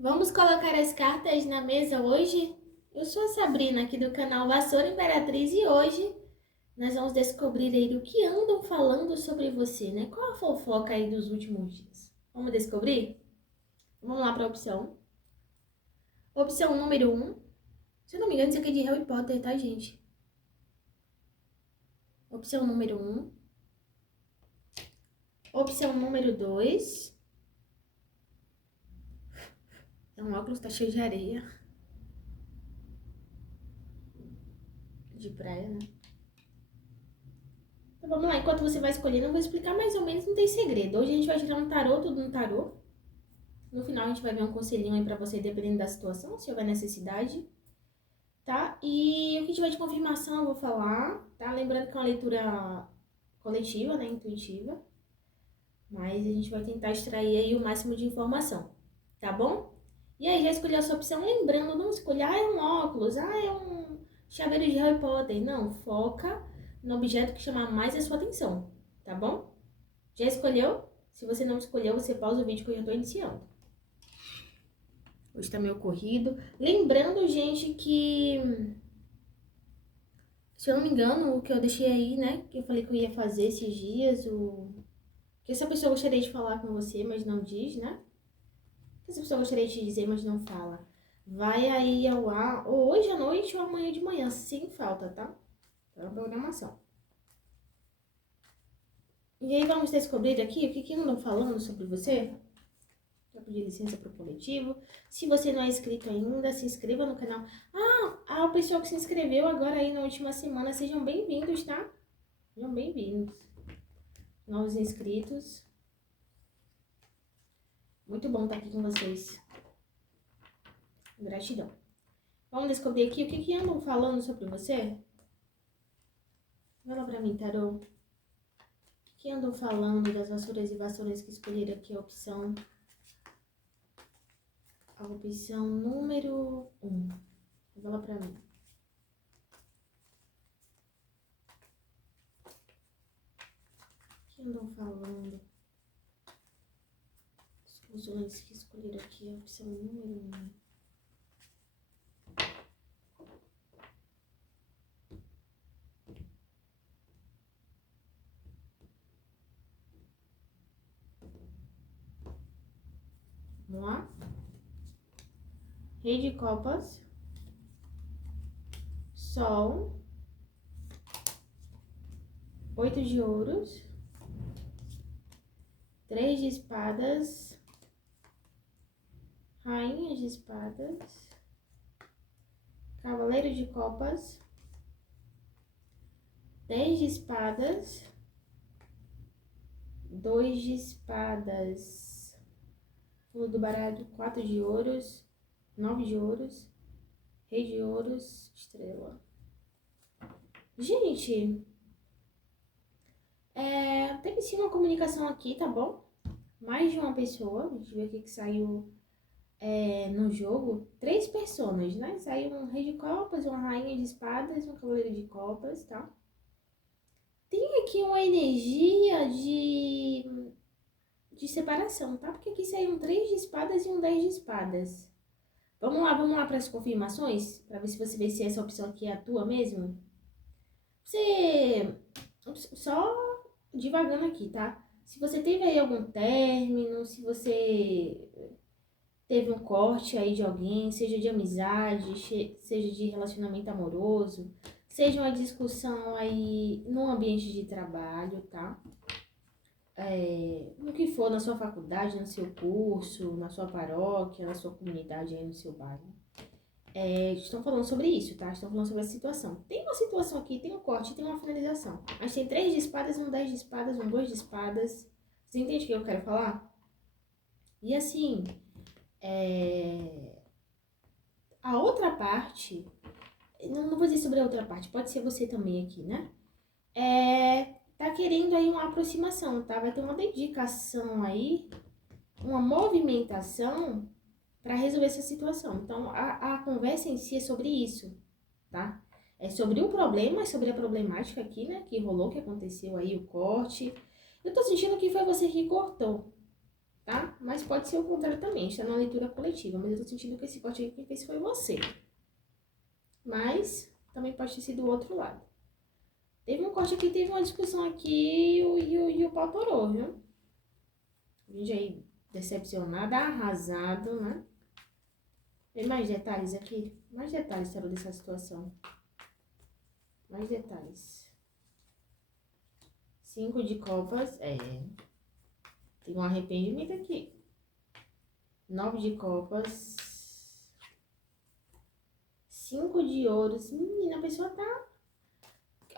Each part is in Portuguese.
Vamos colocar as cartas na mesa hoje? Eu sou a Sabrina, aqui do canal Vassoura Imperatriz, e hoje nós vamos descobrir aí o que andam falando sobre você, né? Qual a fofoca aí dos últimos dias? Vamos descobrir? Vamos lá para a opção. Opção número 1. Se eu não me engano, isso aqui é de Harry Potter, tá, gente? Opção número 1. Opção número 2. É um óculos, tá cheio de areia. De praia, né? Então vamos lá, enquanto você vai escolhendo, eu vou explicar mais ou menos, não tem segredo. Hoje a gente vai tirar um tarô, tudo no tarô. No final a gente vai ver um conselhinho aí pra você, dependendo da situação, se houver necessidade, tá? E o que tiver de confirmação eu vou falar, tá? Lembrando que é uma leitura coletiva, né, intuitiva. Mas a gente vai tentar extrair aí o máximo de informação, tá bom? E aí, já escolheu a sua opção? Lembrando, não escolha, é um óculos, é um chaveiro de Harry Potter. Não, foca no objeto que chamar mais a sua atenção, tá bom? Já escolheu? Se você não escolheu, você pausa o vídeo que eu já tô iniciando. Hoje tá meio corrido. Lembrando, gente, que, se eu não me engano, o que eu deixei aí, né, que eu falei que eu ia fazer esses dias, que essa pessoa gostaria de falar com você, mas não diz, né? Que essa pessoa gostaria de dizer, mas não fala. Vai aí ao ar, ou hoje à noite ou amanhã de manhã, sem falta, tá? Pela programação. E aí vamos descobrir aqui o que andam falando sobre você. Vou pedir licença para o coletivo. Se você não é inscrito ainda, se inscreva no canal. A pessoa que se inscreveu agora aí na última semana, sejam bem-vindos, tá? Sejam bem-vindos. Novos inscritos. Muito bom estar aqui com vocês. Gratidão. Vamos descobrir aqui o que andam falando sobre você? Fala pra mim, tarô. O que andam falando das vassouras e vassouras que escolheram aqui a opção? A opção número 1. Fala pra mim. O que andam falando? Os dois que escolheram aqui a opção número 1. Vamos lá? Rei de copas. Sol. 8 de ouros. 3 de espadas. Rainha de espadas. Cavaleiro de copas. 10 de espadas. 2 de espadas. Fundo do baralho, 4 de ouros. 9 de ouros. Rei de ouros. Estrela. Gente, teve sim uma comunicação aqui, tá bom? Mais de uma pessoa. A gente vê aqui que saiu no jogo 3 personas, né? Saiu um rei de copas, uma rainha de espadas, um cavaleiro de copas, tá? Tem aqui uma energia de separação, tá? Porque aqui saiu um 3 de espadas e um 10 de espadas. Vamos lá para as confirmações? Para ver se você vê se essa opção aqui é a tua mesmo. Você... Só divagando aqui, tá? Se você teve aí algum término, se você teve um corte aí de alguém, seja de amizade, seja de relacionamento amoroso, seja uma discussão aí no ambiente de trabalho, tá? No que for, na sua faculdade, no seu curso, na sua paróquia, na sua comunidade aí no seu bairro. Estão falando sobre isso, tá? Estão falando sobre a situação. Tem uma situação aqui, tem um corte, tem uma finalização. Mas tem 3 de espadas, um 10 de espadas, um 2 de espadas. Você entende o que eu quero falar? E assim, a outra parte, não vou dizer sobre a outra parte, pode ser você também aqui, né? Tá querendo aí uma aproximação, tá? Vai ter uma dedicação aí, uma movimentação para resolver essa situação. Então, a conversa em si é sobre isso, tá? É sobre o problema, é sobre a problemática aqui, né? Que rolou, que aconteceu aí, o corte. Eu tô sentindo que foi você que cortou, tá? Mas pode ser o contrário também, está na leitura coletiva, mas eu tô sentindo que esse corte aqui, quem fez foi você. Mas também pode ter sido do outro lado. Teve um corte aqui, teve uma discussão aqui e o pau torou, viu? A gente aí decepcionada, arrasado, né? Tem mais detalhes aqui? Mais detalhes, Tarô, dessa situação. Mais detalhes. 5 de copas, tem um arrependimento aqui. 9 de copas. 5 de ouros. Menina, a pessoa tá...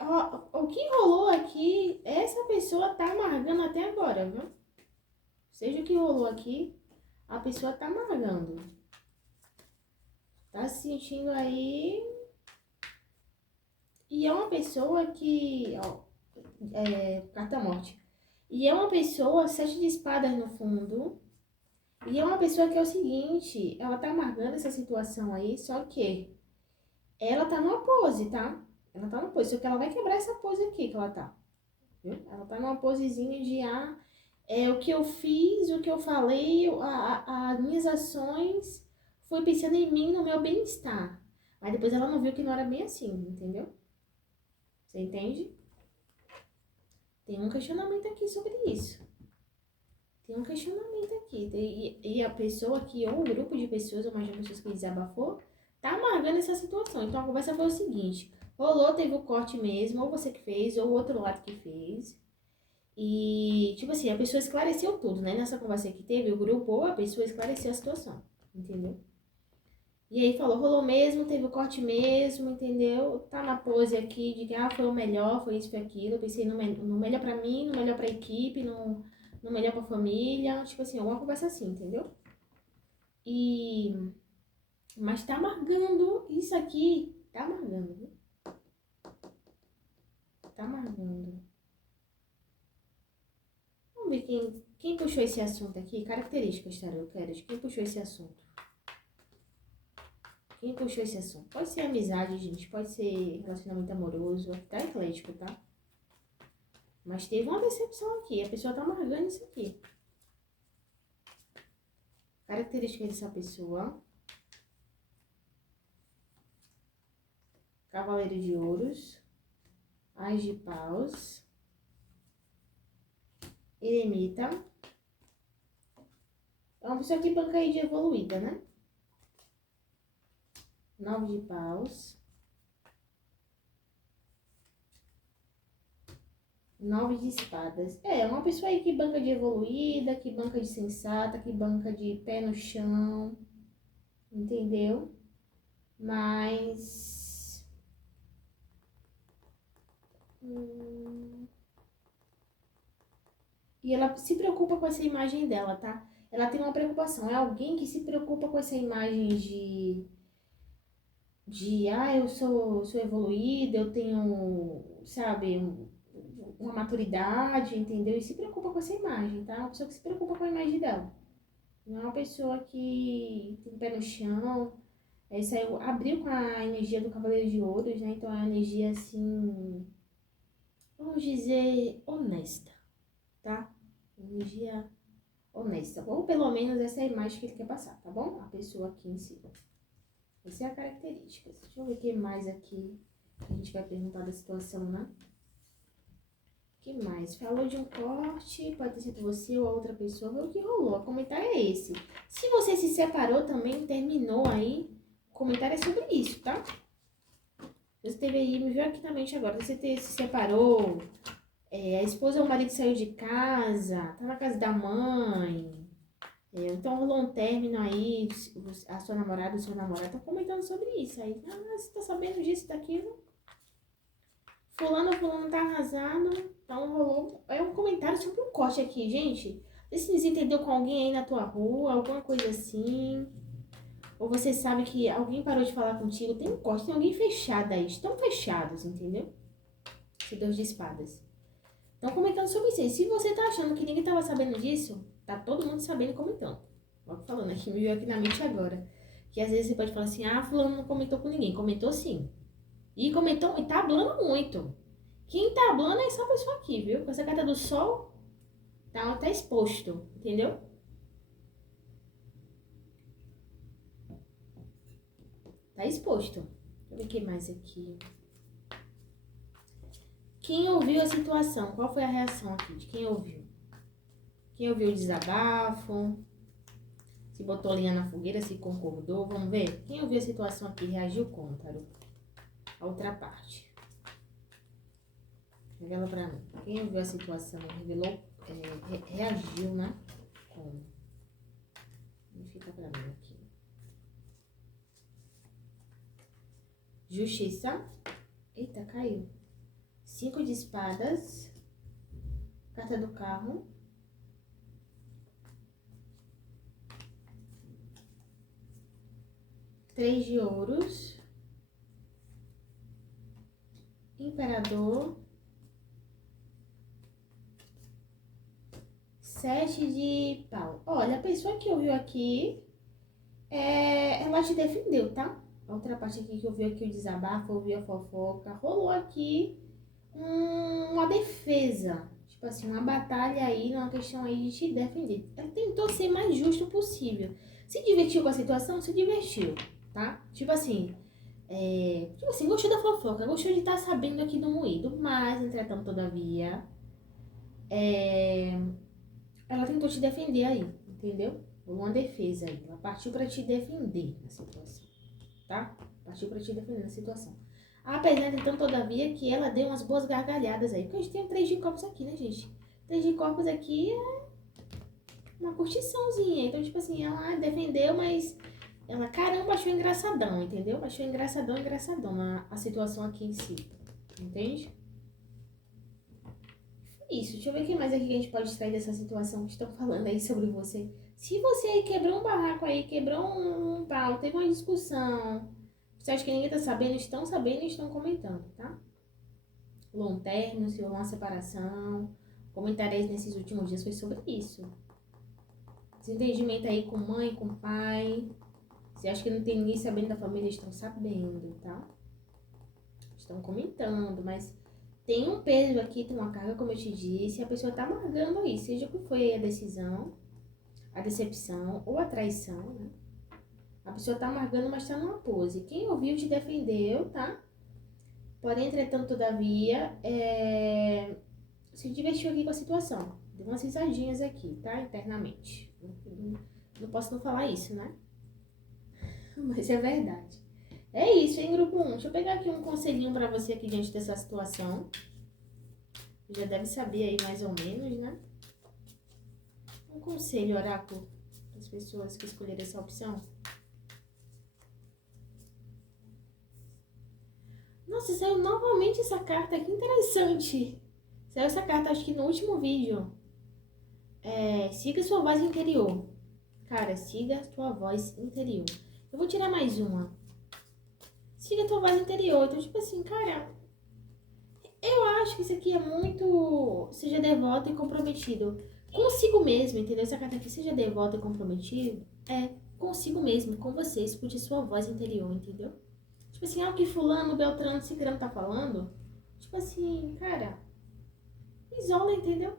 Ó, o que rolou aqui, essa pessoa tá amargando até agora, viu? Seja o que rolou aqui, a pessoa tá amargando. Tá se sentindo aí... E é uma pessoa que... Ó, carta morte. E é uma pessoa, 7 de espadas no fundo. E é uma pessoa que é o seguinte, ela tá amargando essa situação aí, só que ela tá numa pose, tá? Ela tá numa pose, só que ela vai quebrar essa pose aqui que ela tá. Viu? Ela tá numa posezinha de, o que eu fiz, o que eu falei, as minhas ações, foi pensando em mim, no meu bem-estar. Mas depois ela não viu que não era bem assim, entendeu? Você entende? Tem um questionamento aqui sobre isso. Tem um questionamento aqui. E a pessoa aqui, ou um grupo de pessoas, ou mais de pessoas que desabafou, tá amargando essa situação. Então a conversa foi o seguinte: rolou, teve o corte mesmo, ou você que fez, ou o outro lado que fez. E, tipo assim, a pessoa esclareceu tudo, né? Nessa conversa que teve, o grupo ou a pessoa esclareceu a situação, entendeu? E aí falou, rolou mesmo, teve o corte mesmo, entendeu? Tá na pose aqui de que, foi o melhor, foi isso, foi aquilo. Eu pensei no melhor pra mim, no melhor pra equipe, no melhor pra família. Tipo assim, alguma conversa assim, entendeu? Mas tá amargando isso aqui. Tá amargando, viu? Tá amargando. Vamos ver quem puxou esse assunto aqui. Características, Tarô, quero. Quem puxou esse assunto? Quem puxou esse assunto? Pode ser amizade, gente. Pode ser relacionamento amoroso. Tá eclético, tá? Mas teve uma decepção aqui. A pessoa tá amargando isso aqui. Características dessa pessoa. Cavaleiro de ouros. Ás de paus. Eremita. É uma pessoa que banca aí de evoluída, né? 9 de paus. 9 de espadas. É uma pessoa aí que banca de evoluída, que banca de sensata, que banca de pé no chão. Entendeu? Mas... E ela se preocupa com essa imagem dela, tá? Ela tem uma preocupação. É alguém que se preocupa com essa imagem eu sou evoluída, eu tenho, sabe, uma maturidade, entendeu? E se preocupa com essa imagem, tá? É uma pessoa que se preocupa com a imagem dela. Não é uma pessoa que tem pé no chão. Saiu, abriu com a energia do Cavaleiro de Ouros, né? Então é uma energia assim, vamos dizer, honesta, tá? Energia honesta. Ou pelo menos essa é a imagem que ele quer passar, tá bom? A pessoa aqui em si. Essa é a característica. Deixa eu ver o que mais aqui que a gente vai perguntar da situação, né? O que mais? Falou de um corte, pode ter sido você ou a outra pessoa. Vê o que rolou. O comentário é esse. Se você se separou também, terminou aí, o comentário é sobre isso, tá? Você teve aí, me viu aqui na mente agora. Você se separou, a esposa ou o marido saiu de casa, tá na casa da mãe. Então rolou um término aí, a sua namorada, o seu namorado tá comentando sobre isso aí. Você tá sabendo disso, daquilo? Fulano tá arrasado. Então rolou. É um comentário sobre um corte aqui, gente. Você se entendeu com alguém aí na tua rua, alguma coisa assim. Ou você sabe que alguém parou de falar contigo. Tem um corte, tem alguém fechado aí. Estão fechados, entendeu? Esse 2 de espadas. Estão comentando sobre isso. E se você tá achando que ninguém tava sabendo disso, tá todo mundo sabendo e comentando. Logo falando aqui, me veio aqui na mente agora. Que às vezes você pode falar assim, fulano não comentou com ninguém. Comentou sim. E comentou, e tá hablando muito. Quem tá hablando é essa pessoa aqui, viu? Com essa carta do sol, tá exposto, entendeu? Tá exposto. Deixa eu ver o que mais aqui. Quem ouviu a situação? Qual foi a reação aqui de quem ouviu? Quem ouviu o desabafo? Se botou linha na fogueira, se concordou? Vamos ver? Quem ouviu a situação aqui reagiu como, Tarô? A outra parte. Revela pra mim. Quem ouviu a situação revelou, reagiu, né? Como? Fica pra mim aqui. Justiça. Eita, caiu. 5 de espadas. Carta do carro. Três de ouros. Imperador. 7 de pau. Olha, a pessoa que ouviu aqui, ela te defendeu, tá? A outra parte aqui que ouviu aqui o desabafo, ouviu a fofoca, rolou aqui uma defesa. Tipo assim, uma batalha aí, uma questão aí de te defender. Ela tentou ser mais justo possível. Se divertiu com a situação, se divertiu, tá? Tipo assim, gostou da fofoca, gostou de estar sabendo aqui do moído, mas, entretanto, todavia, ela tentou te defender aí, entendeu? Uma defesa aí. Ela partiu pra te defender na situação, tá? Partiu pra te defender na situação. Apesar de, então, todavia, que ela deu umas boas gargalhadas aí. Porque a gente tem um 3 de copos aqui, né, gente? 3 de copos aqui é uma curtiçãozinha. Então, tipo assim, ela defendeu, mas ela, caramba, achou engraçadão, entendeu? Achou engraçadão a situação aqui em si. Entende? Isso, deixa eu ver o que mais aqui que a gente pode extrair dessa situação que estão falando aí sobre você. Se você aí quebrou um barraco aí, quebrou um pau, teve uma discussão, você acha que ninguém tá sabendo? Estão sabendo e estão comentando, tá? Rolou um término, se rolou uma separação. Comentários nesses últimos dias foi sobre isso. Desentendimento aí com mãe, com pai. Você acha que não tem ninguém sabendo da família? Estão sabendo, tá? Estão comentando, mas tem um peso aqui, tem uma carga, como eu te disse, e a pessoa tá amargando aí, seja o que foi aí a decisão, a decepção ou a traição, né? A pessoa tá amargando, mas tá numa pose. Quem ouviu te defendeu, tá? Porém, entretanto, todavia, se divertiu aqui com a situação. Deu umas risadinhas aqui, tá? Internamente. Não posso não falar isso, né? Mas é verdade. É isso, hein, grupo 1. Deixa eu pegar aqui um conselhinho pra você aqui diante dessa situação. Já deve saber aí mais ou menos, né? Um conselho, oráculo, para as pessoas que escolheram essa opção. Nossa, saiu novamente essa carta, que interessante. Saiu essa carta, acho que no último vídeo. Siga sua voz interior. Cara, siga sua voz interior. Eu vou tirar mais uma. Siga tua voz interior. Então, tipo assim, cara, eu acho que isso aqui é muito... Seja devoto e comprometido consigo mesmo, entendeu? Essa carta aqui, seja devoto e comprometido, consigo mesmo, com você. Escute sua voz interior, entendeu? Tipo assim, o que fulano, beltrano, cicrano tá falando, tipo assim, cara, isola, entendeu?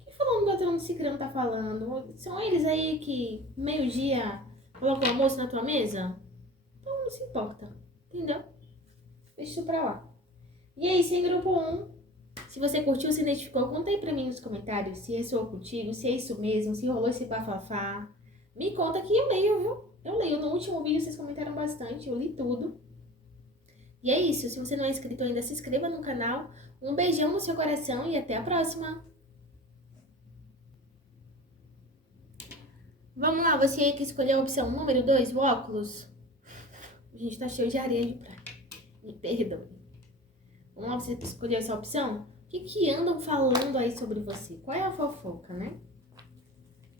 O que fulano, beltrano, cicrano tá falando? São eles aí que meio-dia colocam o almoço na tua mesa? Então não se importa, entendeu? Deixa isso pra lá. E é isso, em grupo 1. Se você curtiu, se identificou, conta aí pra mim nos comentários se ressoou contigo, se é isso mesmo, se rolou esse bafafá. Me conta que eu leio, viu? Eu leio. No último vídeo vocês comentaram bastante, eu li tudo. E é isso. Se você não é inscrito ainda, se inscreva no canal. Um beijão no seu coração e até a próxima. Vamos lá, você aí que escolheu a opção número 2, o óculos. A gente tá cheio de areia de praia. Me perdoe. Vamos lá, você que escolheu essa opção? O que andam falando aí sobre você? Qual é a fofoca, né?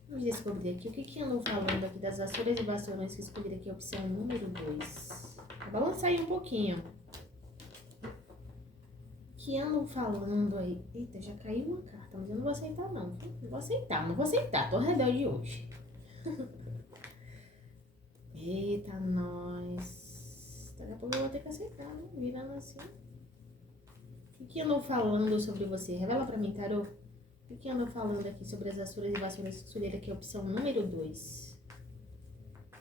Vamos descobrir aqui o que andam falando aqui das vassouras e vassourões que escolheram aqui a opção número 2. Vai balançar aí um pouquinho. O que andam falando aí? Eita, já caiu uma carta, mas eu não vou aceitar não. Não vou aceitar. Tô rebelde hoje. Eita, nós. Daqui a pouco eu vou ter que aceitar, né? Virando assim. O que andam falando sobre você? Revela pra mim, tarô. O que andam falando aqui sobre as vassouras e vassouras que escolheram aqui a opção número 2?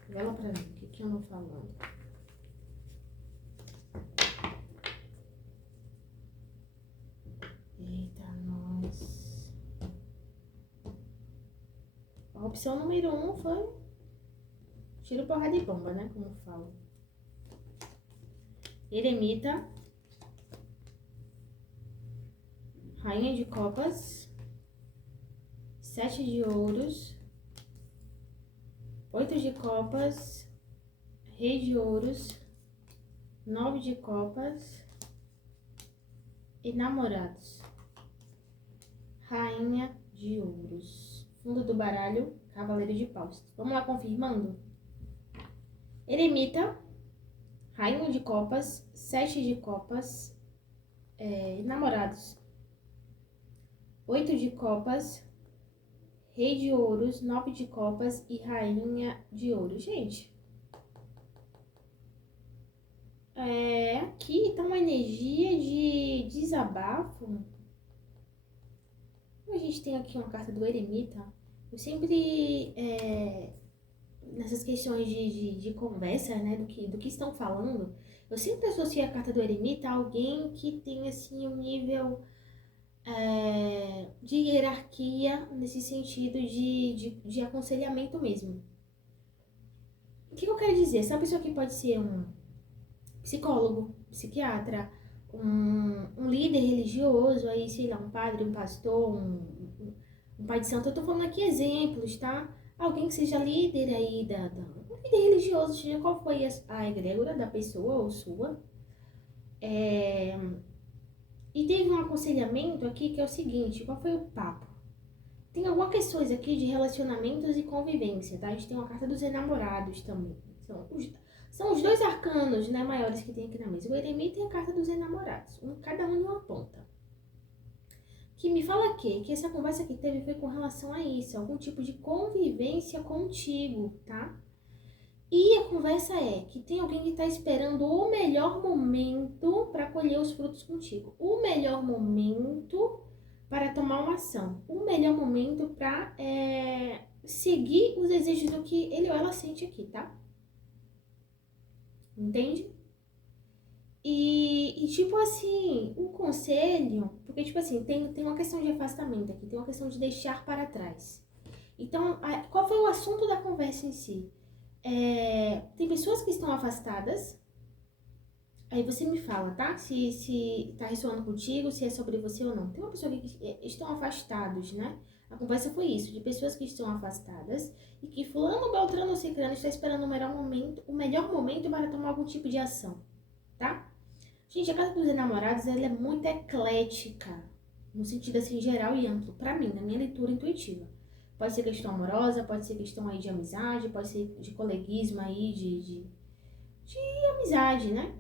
Revela pra mim. O que andam falando? opção número 1 foi tiro, porrada e bomba, né? Como falo. Eremita. Rainha de copas. 7 de ouros. 8 de copas. Rei de ouros. 9 de copas. E namorados. Rainha de ouros. Fundo do baralho, cavaleiro de paus. Vamos lá confirmando? Eremita, rainha de copas, 7 de copas, namorados. 8 de copas, rei de ouros, 9 de copas e rainha de ouros. Gente, aqui tá uma energia de desabafo. A gente tem aqui uma carta do Eremita. Eu sempre, nessas questões de conversa, né, do que estão falando, eu sempre associo a carta do Eremita a alguém que tem, assim, um nível de hierarquia, nesse sentido de aconselhamento mesmo. O que eu quero dizer? Essa pessoa que pode ser um psicólogo, psiquiatra, um líder religioso, aí, sei lá, um padre, um pastor, um pai de santo. Eu tô falando aqui exemplos, tá? Alguém que seja líder aí, um líder religioso, seja qual foi a egrégora da pessoa ou sua. E teve um aconselhamento aqui que é o seguinte, qual foi o papo? Tem algumas questões aqui de relacionamentos e convivência, tá? A gente tem uma carta dos enamorados também. São os dois arcanos, né, maiores que tem aqui na mesa. O Eremita e a carta dos enamorados. Cada um em uma ponta. Que me fala que essa conversa que teve foi com relação a isso. Algum tipo de convivência contigo, tá? E a conversa é que tem alguém que tá esperando o melhor momento para colher os frutos contigo. O melhor momento para tomar uma ação. O melhor momento para seguir os desejos do que ele ou ela sente aqui, tá? Entende? E tipo assim, um conselho, porque tipo assim, tem uma questão de afastamento aqui, tem uma questão de deixar para trás. Então, qual foi o assunto da conversa em si? Tem pessoas que estão afastadas, aí você me fala, tá? Se tá ressoando contigo, se é sobre você ou não. Tem uma pessoa que estão afastados, né? A conversa foi isso, de pessoas que estão afastadas e que fulano, beltrano ou ciclano está esperando o melhor momento para tomar algum tipo de ação, tá? Gente, a carta dos enamorados, ela é muito eclética, no sentido assim, geral e amplo, pra mim, na minha leitura intuitiva. Pode ser questão amorosa, pode ser questão aí de amizade, pode ser de coleguismo aí, de amizade, né?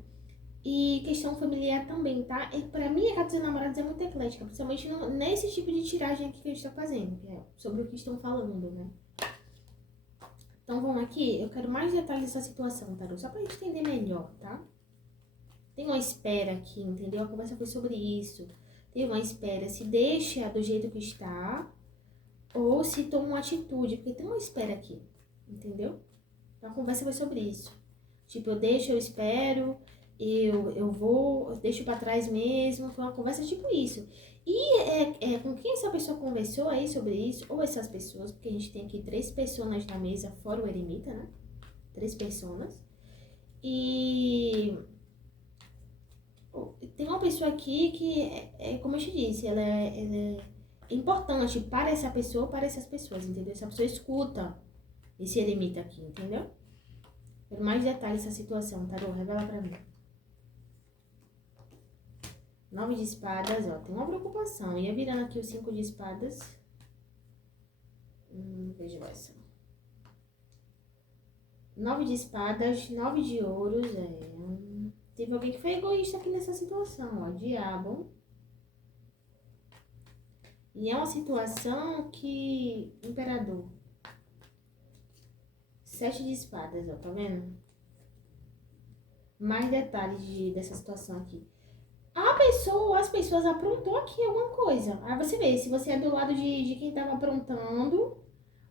E questão familiar também, tá? E pra mim, a carta dos enamorados é muito eclética, principalmente nesse tipo de tiragem aqui que a gente tá fazendo, que é sobre o que estão falando, né? Então, vamos aqui, eu quero mais detalhes dessa situação, tá? Só pra gente entender melhor, tá? Tem uma espera aqui, entendeu? A conversa foi sobre isso. Tem uma espera, se deixa do jeito que está ou se toma uma atitude, porque tem uma espera aqui, entendeu? Então a conversa foi sobre isso. Tipo, eu deixo, eu espero, eu vou, eu deixo pra trás mesmo. Foi uma conversa tipo isso. E com quem essa pessoa conversou aí sobre isso, ou essas pessoas, porque a gente tem aqui 3 pessoas na mesa, fora o eremita, né? 3 pessoas. E tem uma pessoa aqui que, como eu te disse, ela é importante para essa pessoa, para essas pessoas, entendeu? Essa pessoa escuta esse eremita aqui, entendeu? Quero mais detalhes dessa situação, Tarô, revela pra mim. 9 de espadas, ó, tem uma preocupação. Ia virando aqui o 5 de espadas. Veja essa. 9 de espadas, 9 de ouros, Teve alguém que foi egoísta aqui nessa situação, ó, diabo. E é uma situação que... Imperador. 7 de espadas, ó, tá vendo? Mais detalhes dessa situação aqui. As pessoas aprontou aqui alguma coisa. Aí você vê, se você é do lado de quem tava aprontando,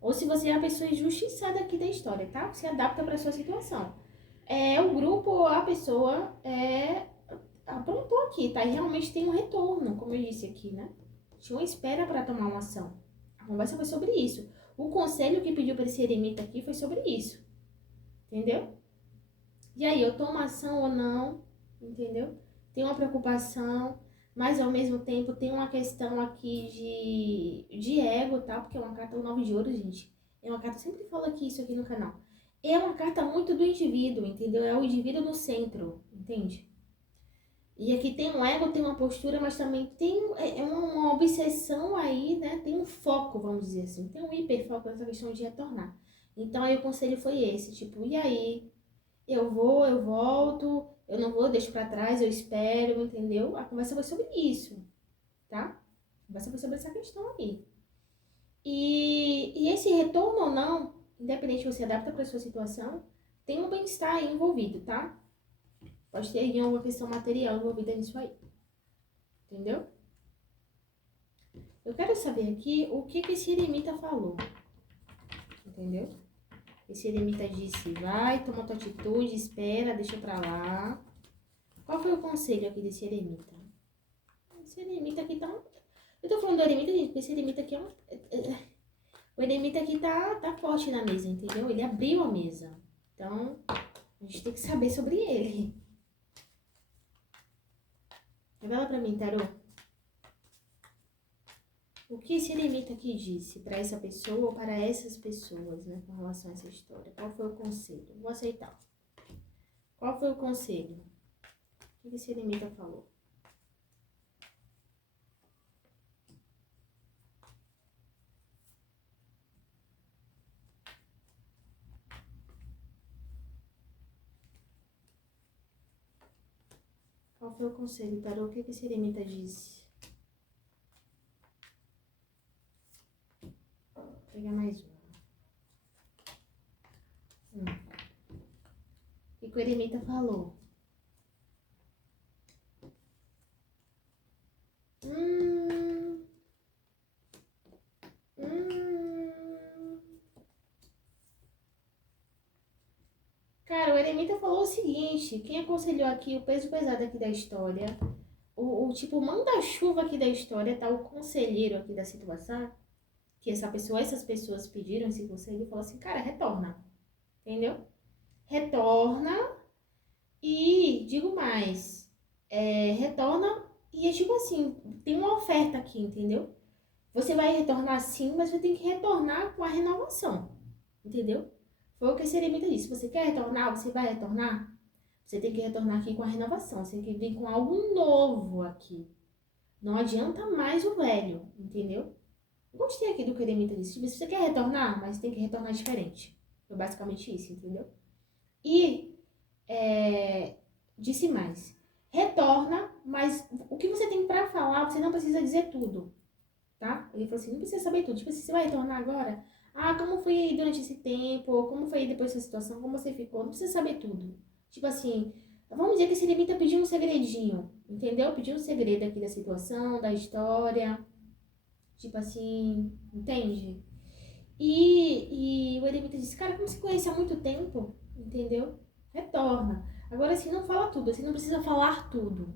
ou se você é a pessoa injustiçada aqui da história, tá? Você adapta pra sua situação. O grupo ou a pessoa aprontou aqui, tá? E realmente tem um retorno, como eu disse aqui, né? Tinha uma espera para tomar uma ação. A conversa foi sobre isso. O conselho que pediu para esse eremita aqui foi sobre isso, entendeu? E aí, eu tomo ação ou não, entendeu? Tem uma preocupação, mas ao mesmo tempo tem uma questão aqui de ego, tá? Porque é uma carta, o 9 de ouro, gente. É uma carta, eu sempre falo aqui isso aqui no canal. É uma carta muito do indivíduo, entendeu? É o indivíduo no centro, entende? E aqui tem um ego, tem uma postura, mas também tem uma obsessão aí, né? Tem um foco, vamos dizer assim. Tem um hiperfoco nessa questão de retornar. Então aí o conselho foi esse, tipo, e aí? Eu vou, eu volto, eu não vou, eu deixo pra trás, eu espero, entendeu? A conversa foi sobre isso, tá? A conversa foi sobre essa questão aí. E esse retorno ou não, independente se você adapta pra sua situação, tem um bem-estar aí envolvido, tá? Pode ter aí alguma questão material envolvida nisso aí, entendeu? Eu quero saber aqui o que esse eremita falou, entendeu? Esse eremita disse, vai, toma tua atitude, espera, deixa pra lá. Qual foi o conselho aqui desse eremita? Esse eremita aqui tá... Eu tô falando do eremita, gente, porque esse eremita aqui é um... O eremita aqui tá forte na mesa, entendeu? Ele abriu a mesa. Então, a gente tem que saber sobre ele. Revela pra mim, tarô. O que esse eremita aqui disse pra essa pessoa ou para essas pessoas, né, com relação a essa história? Qual foi o conselho? Vou aceitar. Qual foi o conselho? O que esse eremita falou? Qual foi o conselho, tarô? O que esse eremita disse? Vou pegar mais uma. O que o eremita falou? Hum. Cara, o eremita falou o seguinte, quem aconselhou aqui, o peso pesado aqui da história, o tipo manda-chuva aqui da história, tá? O conselheiro aqui da situação, que essas pessoas pediram esse conselho, falou assim, cara, retorna, entendeu? Retorna e, digo mais, retorna e é tipo assim, tem uma oferta aqui, entendeu? Você vai retornar sim, mas você tem que retornar com a renovação, entendeu? Foi o que esse eremita disse. Você quer retornar? Você vai retornar? Você tem que retornar aqui com a renovação. Você tem que vir com algo novo aqui. Não adianta mais o velho, entendeu? Eu gostei aqui do que o eremita disse. Tipo, se você quer retornar, mas tem que retornar diferente. Foi basicamente isso, entendeu? E disse mais. Retorna, mas o que você tem pra falar, você não precisa dizer tudo, tá? Ele falou assim, não precisa saber tudo. Tipo, se você vai retornar agora, como foi aí durante esse tempo, como foi aí depois dessa situação, como você ficou, não precisa saber tudo. Tipo assim, vamos dizer que esse eremita pediu um segredinho, entendeu? Pediu um segredo aqui da situação, da história, tipo assim, entende? E o eremita disse, cara, como se conhece há muito tempo, entendeu? Retorna. Agora, assim, não fala tudo, assim, não precisa falar tudo.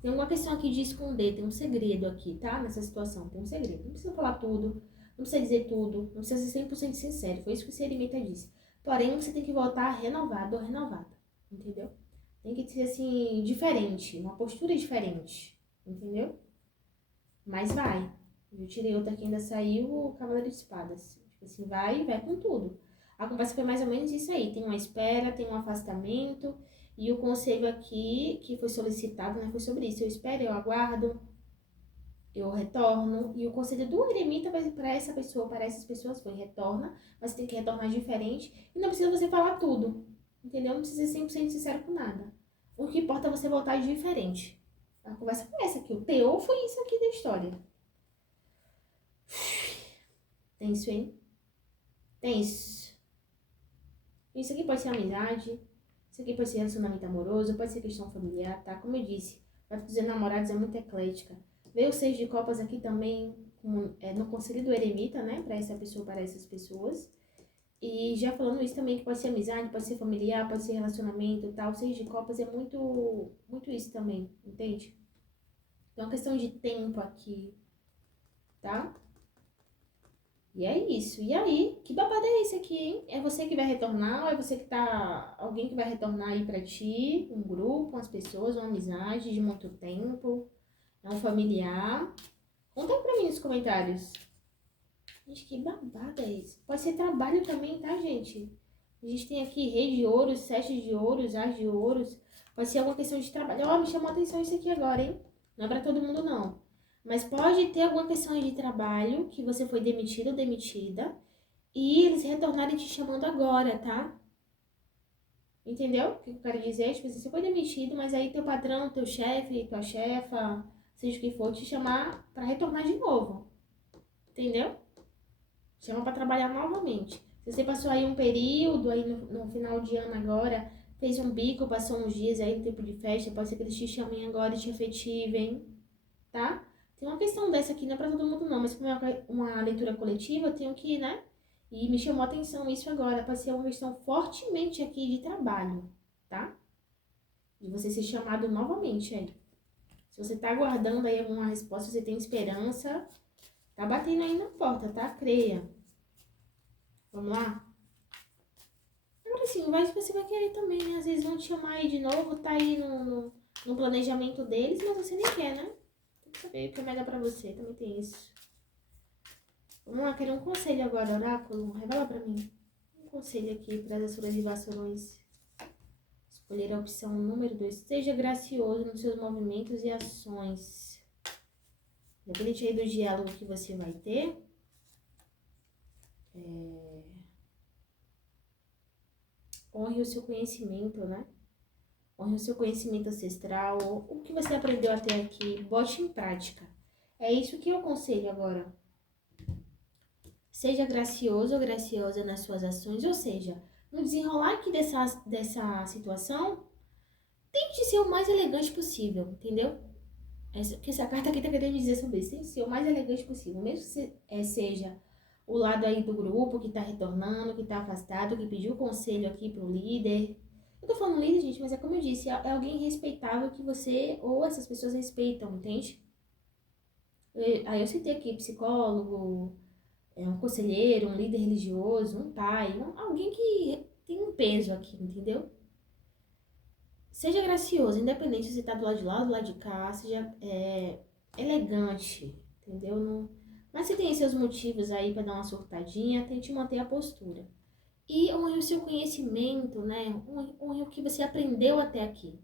Tem uma questão aqui de esconder, tem um segredo aqui, tá? Nessa situação, tem um segredo. Não precisa falar tudo, não precisa dizer tudo, não precisa ser 100% sincero. Foi isso que o Serimita disse. Porém, você tem que voltar renovado ou renovada, entendeu? Tem que ser, assim, diferente, uma postura diferente, entendeu? Mas vai. Eu tirei outra que ainda saiu, o Cavaleiro de Espadas. Tipo assim, vai com tudo. A conversa foi mais ou menos isso aí. Tem uma espera, tem um afastamento. E o conselho aqui, que foi solicitado, né, foi sobre isso. Eu espero, eu aguardo, eu retorno. E o conselho do eremita para essa pessoa, para essas pessoas foi retorna, mas tem que retornar diferente. E não precisa você falar tudo, entendeu? Não precisa ser 100% sincero com nada. O que importa é você voltar diferente. A conversa foi essa aqui. O teor foi isso aqui da história. Tenso, hein? Tenso. Isso aqui pode ser amizade, isso aqui pode ser relacionamento amoroso, pode ser questão familiar, tá? Como eu disse, para dizer namorados é muito eclética. Veio o 6 de copas aqui também, no conselho do eremita, né? Para essa pessoa, para essas pessoas. E já falando isso também, que pode ser amizade, pode ser familiar, pode ser relacionamento, tal. O 6 de copas é muito, muito isso também, entende? Então, é uma questão de tempo aqui, tá? E é isso. E aí, que babado é esse aqui, hein? É você que vai retornar ou é você que tá... Alguém que vai retornar aí pra ti? Um grupo, umas pessoas, uma amizade de muito tempo? É um familiar? Conta aí pra mim nos comentários. Gente, que babado é esse? Pode ser trabalho também, tá, gente? A gente tem aqui rei de ouros, sete de ouros, as de ouros. Pode ser alguma questão de trabalho. Ó, me chamou a atenção isso aqui agora, hein? Não é pra todo mundo, não. Mas pode ter alguma questão de trabalho que você foi demitido ou demitida e eles retornarem te chamando agora, tá? Entendeu? O que eu quero dizer? Tipo assim, você foi demitido, mas aí teu patrão, teu chefe, tua chefa, seja o que for, te chamar pra retornar de novo. Entendeu? Chama pra trabalhar novamente. Se você passou aí um período, aí no final de ano agora, fez um bico, passou uns dias aí no tempo de festa, pode ser que eles te chamem agora e te efetivem, tá? Tem uma questão dessa aqui, não é pra todo mundo não, mas como é uma leitura coletiva, eu tenho que, né? E me chamou a atenção isso agora, pode ser uma questão fortemente aqui de trabalho, tá? De você ser chamado novamente aí. Se você tá aguardando aí alguma resposta, você tem esperança, tá batendo aí na porta, tá? Creia. Vamos lá? Agora sim, vai que você vai querer também, né? Às vezes vão te chamar aí de novo, tá aí no planejamento deles, mas você nem quer, né? Tem que saber o que é melhor pra você, também tem isso. Vamos lá, quero um conselho agora, oráculo. Revela pra mim. Um conselho aqui para as suas vassouras. Escolher a opção número 2. Seja gracioso nos seus movimentos e ações. Independente aí do diálogo que você vai ter. Honre o seu conhecimento, né? Honre o seu conhecimento ancestral. O que você aprendeu até aqui. Bote em prática. É isso que eu aconselho agora. Seja gracioso ou graciosa nas suas ações. Ou seja, no desenrolar aqui dessa situação, tente ser o mais elegante possível, entendeu? Que essa carta aqui tá querendo dizer sobre isso. Tente ser o mais elegante possível. Mesmo que seja o lado aí do grupo que tá retornando, que tá afastado, que pediu conselho aqui pro líder. Eu tô falando líder, gente, mas é como eu disse, é alguém respeitável que você ou essas pessoas respeitam, entende? Aí eu citei aqui psicólogo, um conselheiro, um líder religioso, um pai, alguém que tem um peso aqui, entendeu? Seja gracioso, independente se você tá do lado de lá, do lado de cá, seja elegante, entendeu? Não... Mas se tem seus motivos aí pra dar uma surtadinha, tente manter a postura. E honre o seu conhecimento, né? Honre o que você aprendeu até aqui,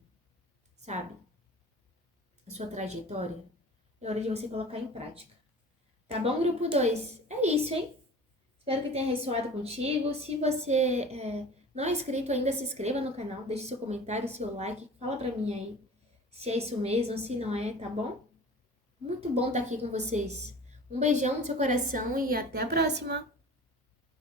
sabe? A sua trajetória. É hora de você colocar em prática. Tá bom, grupo 2? É isso, hein? Espero que tenha ressoado contigo. Se você não é inscrito ainda, se inscreva no canal, deixe seu comentário, seu like, fala pra mim aí se é isso mesmo, se não é, tá bom? Muito bom estar aqui com vocês. Um beijão no seu coração e até a próxima!